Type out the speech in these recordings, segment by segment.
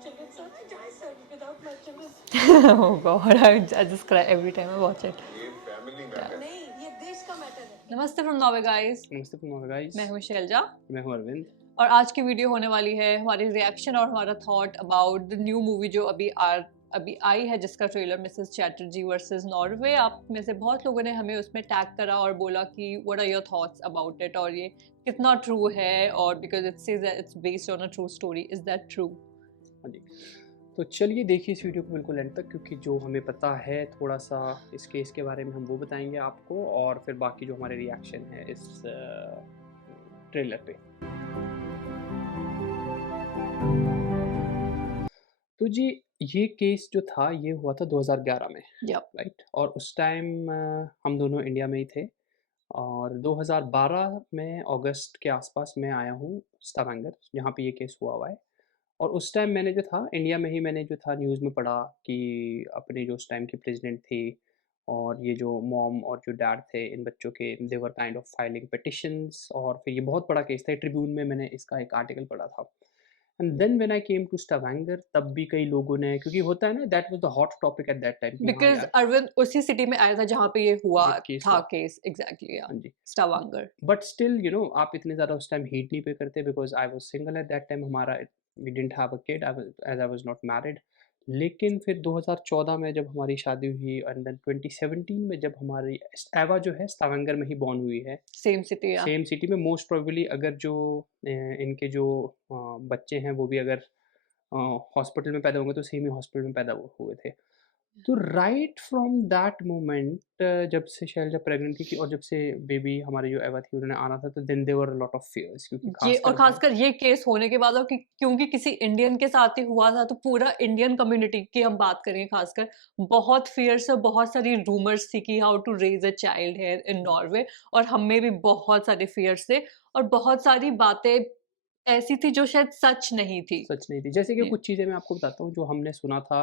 Oh God, I just cry every time I watch it. नमस्ते from Norway guys. नमस्ते from guys. मैं हूँ शैलजा। मैं हूँ अरविंद। और आज की वीडियो होने वाली है हमारी रिएक्शन और हमारा thought about the new movie जो अभी आई है, जिसका trailer Mrs Chatterjee versus Norway. आप में से बहुत लोगों ने हमें उसमें टैग करा और बोला कि what are your thoughts about it, और ये कितना ट्रू है, और because it says that it's based on a true story. Is that true? हाँ जी, तो चलिए देखिए इस वीडियो को बिल्कुल एंड तक, क्योंकि जो हमें पता है थोड़ा सा इस केस के बारे में हम वो बताएंगे आपको, और फिर बाकी जो हमारे रिएक्शन है इस ट्रेलर पे। तो जी ये केस जो था ये हुआ था 2011 में, राइट? और उस टाइम हम दोनों इंडिया में ही थे, और 2012 में अगस्त के आसपास मैं आया हूँ स्टावैंगर, जहाँ पे ये केस हुआ है। और उस टाइम मैंने जो था इंडिया में ही मैंने जो था न्यूज़ में पढ़ा कि अपने जो उस टाइम की प्रेसिडेंट थी और ये जो मॉम और जो डैड थे इन बच्चों के, they were kind of filing petitions, और फिर ये बहुत बड़ा केस था। ट्रिब्यून में मैंने इसका एक आर्टिकल पढ़ा था। And then when I came to Stavanger, तब भी कई लोगों ने, क्योंकि होता है ना, that was the hot topic at that time कि हाँ बिकॉज यार अरविंद उसी सिटी में आया था जहाँ पे ये हुआ ये केस था हुआ। केस। एग्जैक्टली, हाँ जी। Stavanger. But still you know आप इतने ज़्यादा उस टाइम हीट नहीं पे करते, because I was single at that time. हमारा we didn't have a kid as I was not married. लेकिन फिर 2014 में जब हमारी शादी हुई, एंड देन 2017 में जब हमारी एवा जो है स्टावंगर में ही बॉर्न हुई है, सेम सिटी, सेम सिटी में। मोस्ट प्रोबेबली अगर जो इनके जो बच्चे हैं वो भी अगर हॉस्पिटल में पैदा होंगे तो सेम ही हॉस्पिटल में पैदा हुए थे। तो राइट फ्रॉम दैट मोमेंट, जब से शैलजा प्रेग्नेंट थी और जब से बेबी हमारी जो एवा थी उन्होंने आना था, तो then there were a lot of fears, क्योंकि ये और खासकर भाई खासकर ये केस होने के बाद, और क्योंकि किसी इंडियन के साथ ही हुआ था, तो पूरा इंडियन कम्युनिटी की हम बात करेंगे खासकर, बहुत फियर्स और बहुत सारी रूमर्स थी कि how to raise a child here in Norway. और हमें भी बहुत सारे फियर्स थे और बहुत सारी बातें ऐसी थी जो शायद सच नहीं थी। सच नहीं थी। जैसे कि कुछ चीज़ें मैं आपको बताता हूँ जो हमने सुना था,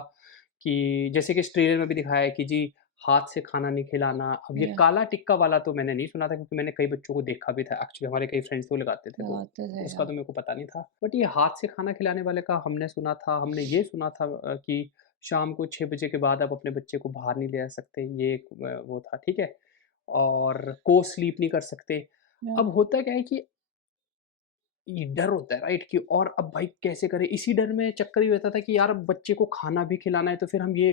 कि जैसे कि इस ट्रेलर में भी दिखाया है कि जी हाथ से खाना नहीं खिलाना। अब ये काला टिक्का वाला तो मैंने नहीं सुना था, क्योंकि मैंने कई बच्चों को देखा भी था। एक्चुअली हमारे कई फ्रेंड्स वो लगाते थे, तो उसका तो मेरे को पता नहीं था। बट ये हाथ से खाना खिलाने वाले का हमने सुना था। हमने ये सुना था कि शाम को 6 बजे के बाद आप अपने बच्चे को बाहर नहीं ले आ सकते, ये एक वो था, ठीक है? और को स्लीप नहीं कर सकते। अब होता क्या है कि ये डर होता है, राइट? कि और अब भाई कैसे करें? इसी डर में चक्कर ये रहता था कि यार अब बच्चे को खाना भी खिलाना है, तो फिर हम ये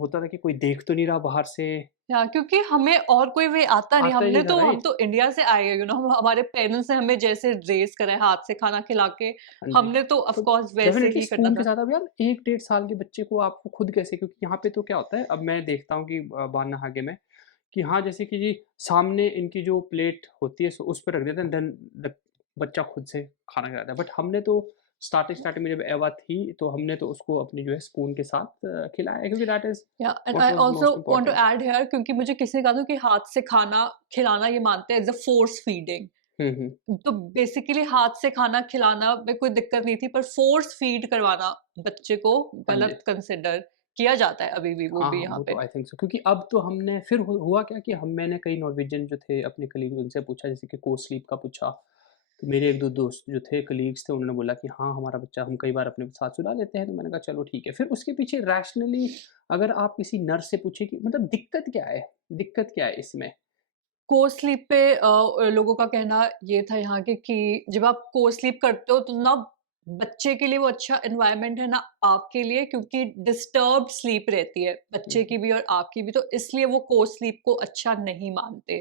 होता था कि कोई देख तो नहीं रहा बाहर से। क्योंकि हमें और कोई वे आता नहीं। आता ही नहीं था, हम राइट? तो इंडिया से आए हैं, हमारे पेरेंट्स ने हमें जैसे रेज करा है हाथ से खाना खिला के, हाँ जी। हमने तो ऑफ तो कोर्स वैसे डेफ़िनेटली ही करना स्पून के था। साथ अब यार 1 डेढ़ साल के बच्चे को आपको खुद कैसे, क्योंकि यहाँ पे तो क्या होता है, अब मैं देखता हूँ कि बारहगे में, कि हाँ, जैसे कि जी सामने इनकी जो प्लेट होती है, सो उस पे रख देते हैं, देन द बच्चा खुद से खाना खिलाता है। बट हमने तो स्टार्टिंग में जब एवा थी, तो हमने तो उसको अपनी जो है स्पून के साथ खिलाया, क्योंकि that is and what I was also most want to important. Add here, क्योंकि मुझे किसी ने कहा था कि हाथ से खाना खिलाना ये मानते हैं इज अ फोर्स फीडिंग। हुँ, हुँ। तो बेसिकली हाथ से खाना खिलाना में कोई दिक्कत नहीं थी, पर फोर्स फीड करवाना बच्चे को हाँ जी। गलत कंसिडर किया जाता है अभी भी, वो हाँ, भी हाँ, यहाँ वो पे। तो आई थिंक सो, क्योंकि अब तो हमने फिर हुआ क्या कि मैंने कई नॉर्वेजियन जो थे अपने कलीग, उनसे पूछा, जैसे कि को स्लीप का पूछा। तो मेरे 1-2 दोस्त जो थे, कलीग्स थे, उन्होंने बोला कि हाँ, हमारा बच्चा हम कई बार अपने साथ सुला लेते हैं। तो मैंने कहा चलो ठीक है। फिर उसके पीछे रैशनली अगर आप किसी नर्स से पूछें कि मतलब दिक्कत क्या है? दिक्कत क्या है इसमें? को स्लीप पे लोगों का कहना ये था यहाँ के कि जब आप को स्लीप करते हो तो ना बच्चे के लिए वो अच्छा एनवायरनमेंट है ना आपके लिए, क्योंकि डिस्टर्ब्ड स्लीप रहती है हुँ, बच्चे की भी और आपकी भी, तो इसलिए वो को स्लीप को अच्छा नहीं मानते।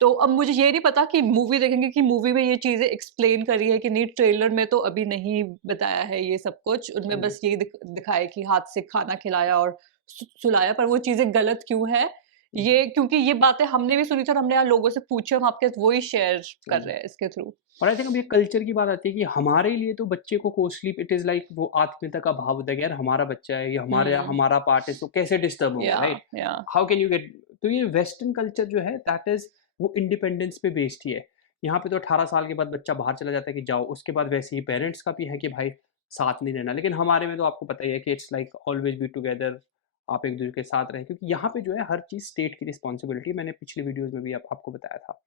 तो अब मुझे ये नहीं पता कि मूवी देखेंगे कि मूवी में ये चीजें एक्सप्लेन करी है कि नहीं, ट्रेलर में तो अभी नहीं बताया है ये सब कुछ। हाँ उनमें जी। बस ये दिखाया कि हाथ से खाना खिलाया और सुलाया, पर वो चीजें गलत क्यों है हुँ, ये, क्योंकि ये बातें हमने भी सुनी थी और हमने यहाँ लोगों से पूछे, हम आपके साथ वही शेयर हाँ कर जी। रहे हैं इसके थ्रू। और आई थिंक अब ये कल्चर की बात आती है कि हमारे लिए तो बच्चे को को-स्लीप इट इज़ लाइक वो आत्मीयता का भाव होता है कि यार हमारा बच्चा है, ये हमारे हम्म, हमारा पार्ट है, तो कैसे डिस्टर्ब होंगे, या राइट? या हाउ कैन यू गेट। तो ये वेस्टर्न कल्चर जो है दैट इज़ वो इंडिपेंडेंस पे बेस्ड ही है। यहाँ पे तो 18 साल के बाद बच्चा बाहर चला जाता है कि जाओ, उसके बाद वैसे ही पेरेंट्स का भी है कि भाई साथ नहीं रहना। लेकिन हमारे में तो आपको पता ही है कि it's like always be together, आप एक-दूसरे के साथ रहें, क्योंकि यहाँ पे जो है हर चीज़ स्टेट की रिस्पॉन्सिबिलिटी है। मैंने पिछली वीडियोज़ में भी आपको बताया था।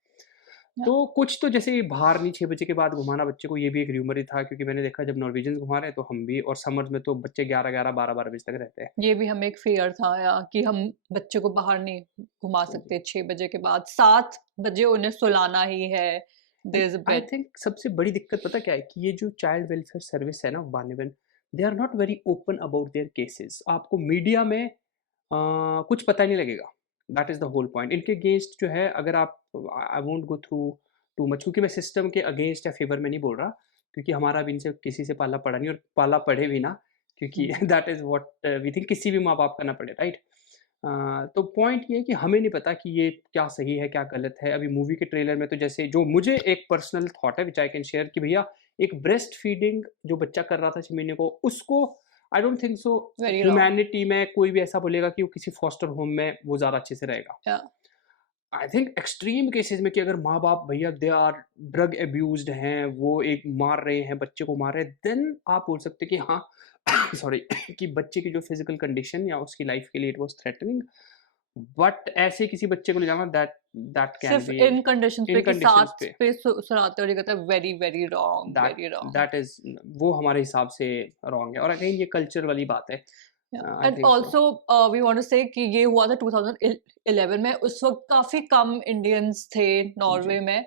या तो कुछ तो जैसे बाहर नहीं 6 बजे के बाद घुमाना बच्चे को, ये भी एक र्यूमर ही था, क्योंकि मैंने देखा जब नॉर्वेजियंस घुमा रहे हैं तो हम भी, और समर्स में तो बच्चे 11-11 12-12 बजे तक रहते हैं। ये भी हमें एक फ़ियर था या कि हम बच्चे को बाहर नहीं घुमा हाँ जी। सकते 6 बजे के बाद, 7 बजे उन्हें सुलाना ही है, and there is a I bed. Think सबसे बड़ी दिक्कत पता क्या है कि ये जो चाइल्ड वेलफेयर सर्विस है ना बानवेन, they are not very open about their cases. आपको मीडिया में कुछ पता ही नहीं लगेगा। That is the whole point. इनके अगेंस्ट जो है, अगर आप, I won't go through too much, क्योंकि मैं सिस्टम के अगेंस्ट या फेवर में नहीं बोल रहा, क्योंकि हमारा भी इनसे किसी से पाला पड़ा नहीं और पाला पड़े भी ना, हुँ, क्योंकि हुँ। That is what we think, किसी भी माँ-बाप का ना पड़े, राइट? तो पॉइंट ये है कि हमें नहीं पता कि ये क्या सही है, क्या गलत है। अभी मूवी के ट्रेलर में तो जैसे जो मुझे एक पर्सनल थॉट है व्हिच आई कैन शेयर, कि भैया एक ब्रेस्ट फीडिंग जो बच्चा कर रहा था 6 महीने को, उसको I don't think so very wrong. Humanity में कोई भी ऐसा बोलेगा कि वो किसी फॉस्टर होम में वो ज़्यादा अच्छे से रहेगा। या आई थिंक एक्सट्रीम केसेस में कि अगर माँ-बाप भैया दे आर ड्रग अब्यूज़्ड हैं, वो एक मार रहे हैं, बच्चे को मार रहे हैं, देन आप बोल सकते हैं कि हाँ सॉरी कि बच्चे की जो फिज़िकल कंडीशन या उसकी लाइफ़ के लिए इट वाज़ थ्रेटनिंग। बट ऐसे किसी बच्चे को ले जाना, दैट दैट कैन सिर्फ़ बी इन कंडीशंस पे इन कि कंडीशंस 7 पे, पे सुलाते और ये कहता है very, very wrong, that very wrong. That is वो हमारे हिसाब से रॉन्ग है, और अगेन ये कल्चर वाली बात है। या I and think so. Also we want to say कि ये हुआ था 2011 में, उस वक़्त काफ़ी कम इंडियंस थे जी, नॉर्वे में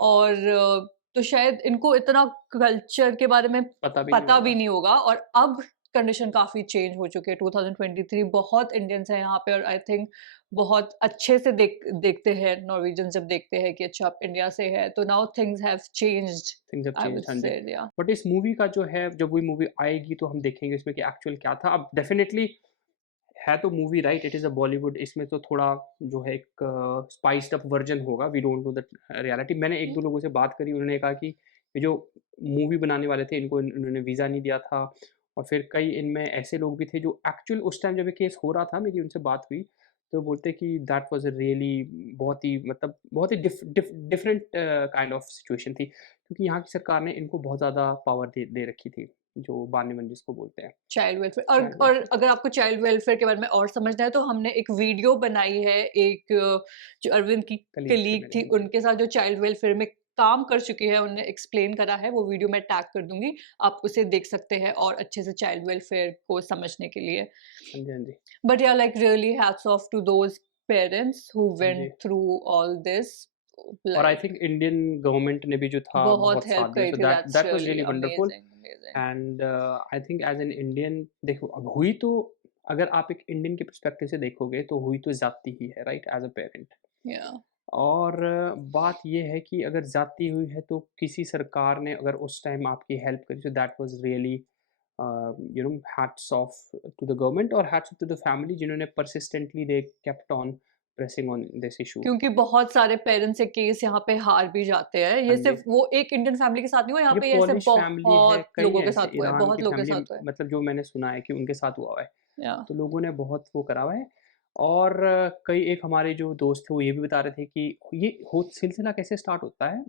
और तो शायद इनको इतना कल्चर के बारे में पता भी नहीं पता होगा। भी नहीं होगा और अब कंडीशन काफ़ी चेंज हो चुकी है 2023 बहुत इंडियंस हैं यहाँ पे और आई थिंक बहुत अच्छे से देखते हैं नॉर्वेजियंस जब देखते हैं कि अच्छा आप इंडिया से है तो now things have changed things have I would changed, हाँ जी। से या बट इस मूवी का जो है, जब वो मूवी आएगी तो हम देखेंगे इसमें कि एक्चुअल क्या था। अब डेफ़िनेटली है तो movie, right, it is a Bollywood, इसमें तो थोड़ा जो है एक स्पाइस्ड अप वर्ज़न होगा, we don't know the reality. मैंने 1-2 लोगों से बात करी, उन्होंने कहा कि ये जो मूवी बनाने वाले थे, इनको इन्होंने वीज़ा नहीं दिया था, और फिर कई इनमें ऐसे लोग भी थे जो एक्चुअल उस टाइम जब ये केस हो रहा था, मेरी उनसे बात हुई, तो बोलते कि दैट वाज़ अ रियली बहुत ही, मतलब बहुत ही डिफरेंट काइंड ऑफ सिचुएशन थी, क्योंकि यहाँ की सरकार ने इनको बहुत ज़्यादा पावर दे रखी थी, जो बानी-मन जिसको बोलते हैं, चाइल्ड वेलफेयर चाइल्ड और वेलफेयर। अगर आपको चाइल्ड वेलफेयर के बारे में और समझना है तो हमने एक वीडियो बनाई है एक जो अरविंद की कलीग थे कलीग मेरे, थी हाँ जी। उनके साथ जो चाइल्ड वेलफेयर में काम कर चुकी है उन्होंने एक्सप्लेन करा है वो वीडियो मैं टैग कर दूंगी आप उसे देख सकते हैं और अच्छे से चाइल्ड वेलफेयर को समझने के लिए हाँ जी, हाँ जी। बट या like really hats off to those parents who हाँ वेंट जी। थ्रू ऑल दिस और I like think Indian government ने भी जो था बहुत बहुत हेल्प साथ दिया, करी सो थी that that's that was really really wonderful. Amazing amazing and I think as an Indian, देखो अब हुई तो, अगर आप एक इंडियन के पर्सपेक्टिव से देखोगे तो हुई तो ज़्यादती ही है, राइट, एज़ अ पेरेंट। या और बात ये है कि अगर ज़्यादती हुई है तो किसी सरकार ने अगर उस टाइम आपकी हेल्प करी, so that was really you know, hats off to the government, और hats off to the family जिन्होंने persistently they kept on pressing on this issue. क्योंकि बहुत सारे पेरेंट्स ये केस यहाँ पे हार भी जाते हैं। हाँ ये जी। सिर्फ़ वो एक इंडियन फैमिली के साथ नहीं हुआ, यहाँ ये पे ऐसे पॉलिश फैमिली है, बहुत कई लोगों हैं के ऐसे साथ हुआ है, ईरान बहुत की लोगों के फैमिली, साथ हुआ है। मतलब जो मैंने सुना है कि उनके साथ हुआ है। या तो लोगों ने बहुत वो करा हुआ है, और कई एक हमारे जो दोस्त थे वो ये भी बता रहे थे कि ये हो सिलसिला कैसे स्टार्ट होता है,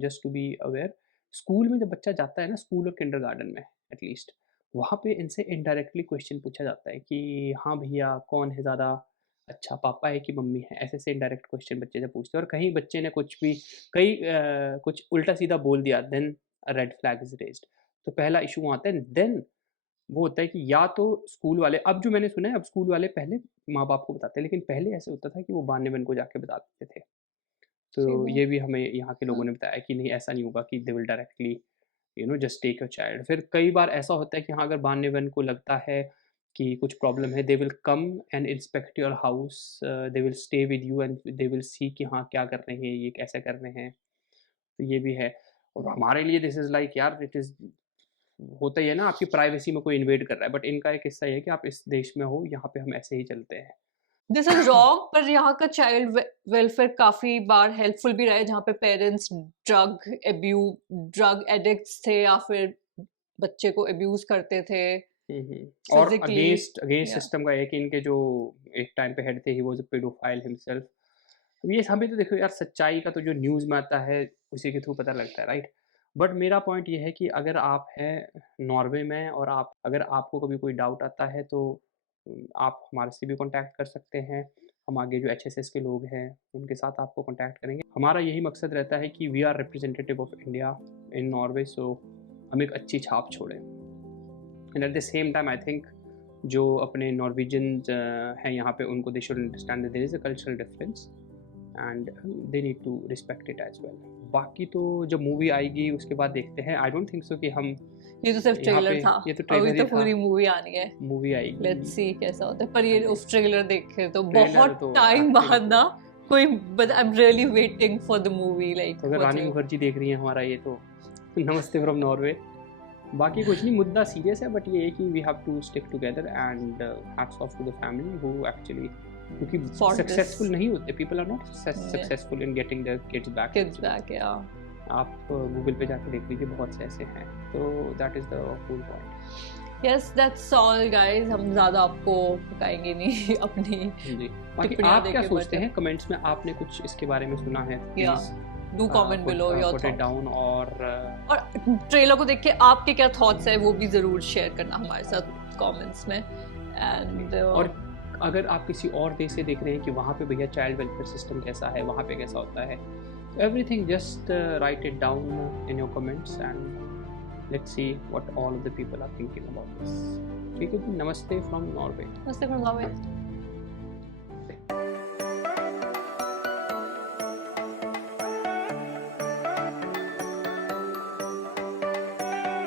just to be aware, school में जब बच्चा जाता है ना, स्कूल और किंडरगार्टन में एटलीस्ट, वहाँ पे इनसे इनडायरेक्टली क्वेश्चन पूछा जाता है कि हाँ भैया कौन है ज़्यादा अच्छा, पापा है कि मम्मी है? ऐसे-ऐसे इनडायरेक्ट क्वेश्चन बच्चे से पूछते हैं, और कहीं बच्चे ने कुछ भी, कहीं कुछ उल्टा-सीधा बोल दिया, then a red flag is raised. तो पहला इश्यू वहाँ आता है, देन वो होता है कि या तो स्कूल वाले, अब जो मैंने सुना है, अब स्कूल वाले पहले माँ-बाप को बताते हैं, लेकिन पहले ऐसे होता था कि वो बानवे-बन को जाके बता देते थे। तो सीधा ये भी हमें यहाँ के लोगों हाँ, ने बताया कि नहीं, ऐसा नहीं होगा कि they will directly you know just take your child. फिर कई बार ऐसा होता है कि हाँ, अगर बानवे-बन को लगता है कि कुछ प्रॉब्लम है, they will come and inspect your house, they will stay with you and they will see कि हाँ, क्या कर रहे हैं, ये कैसे कर रहे हैं। तो ये भी है, और हमारे लिए दिस इज़ लाइक यार, इट इज़ होता ही है ना, आपकी प्राइवेसी में कोई इन्वेड कर रहा है, बट इनका एक किस्सा ये है कि आप इस देश में हो, यहाँ पे हम ऐसे ही चलते हैं। दिस इज़ रॉन्ग पर यहाँ का चाइल्ड वेलफेयर काफ़ी बार हेल्पफुल भी रहा है, जहाँ पे पेरेंट्स ड्रग एडिक्ट्स थे या फिर बच्चे को अब्यूज़ करते थे हुँ, हुँ। और फिज़िकली अगेंस्ट अगेंस्ट या सिस्टम का है कि इनके जो एक टाइम पे हेड थे, he was a paedophile himself. अब ये हमें तो देखो यार, सच्चाई का तो जो न्यूज़ में आता है, उसी के थ्रू पता लगता है, राइट? बट मेरा पॉइंट ये है कि अगर आप हैं नॉर्वे में, और आप, अगर आपको कभी कोई डाउट आता है तो आप हमारे से भी कॉन्टैक्ट कर सकते हैं। हम आगे जो HSS के लोग हैं उनके साथ आपको कॉन्टैक्ट करेंगे। हमारा यही मकसद रहता है कि we are representative of India in Norway, so हम एक अच्छी छाप छोड़ें। And at the same time I think जो अपने नॉर्वेजियंस हैं यहाँ पे, उनको they should understand that there is a cultural difference and they need to respect it as well. बाकी तो जब मूवी आएगी उसके बाद देखते हैं। आई डोंट थिंक सो कि हम ये तो सिर्फ यहाँ ट्रेलर पे, था, ये तो अभी ट्रेलर तो ही था, पूरी मूवी आनी है। मूवी आएगी। लेट्स सी कैसा होता है। पर ये हाँ जी। उस ट्रेलर देखे तो ट्रेलर बहुत तो टाइम बाद एक्टिंग ना कोई, but I am really waiting for the movie like. तो अगर रानी मुखर्जी देख रही हैं हमारा ये तो नमस्ते फ्रॉम नॉर्वे। बाकी कुछ नहीं, मुद्दा सीरियस है, बट ये है कि we have to stick together and hats off to the family who actually, क्योंकि For सक्सेसफुल this. नहीं होते, people are not Yeah. Successful in getting their kids back. Kids back, या आप गूगल पे जाके देख लीजिए, बहुत से ऐसे हैं। तो that is the whole point. Yes that's all guys. हम ज़्यादा आपको पकाएंगे नहीं अपनी। जी, बाकी टिप्पणियाँ आप क्या देके सोचते बचे। हैं कमेंट्स में, आपने कुछ इसके बारे में सुना है? या do comment below your put it thoughts, down. और ट्रेलर को देख के आपके क्या थॉट्स है वो भी ज़रूर शेयर करना हमारे साथ कमेंट्स में। एंड और अगर आप किसी और देश से देख रहे हैं कि वहाँ पे भैया चाइल्ड वेलफेयर सिस्टम कैसा है, वहाँ पे कैसा होता है, everything just write it down in your comments and let's see what all of the people are thinking about this. ठीक है जी, नमस्ते फ्रॉम नॉर्वे। नमस्ते फ्रॉम नॉर्वे।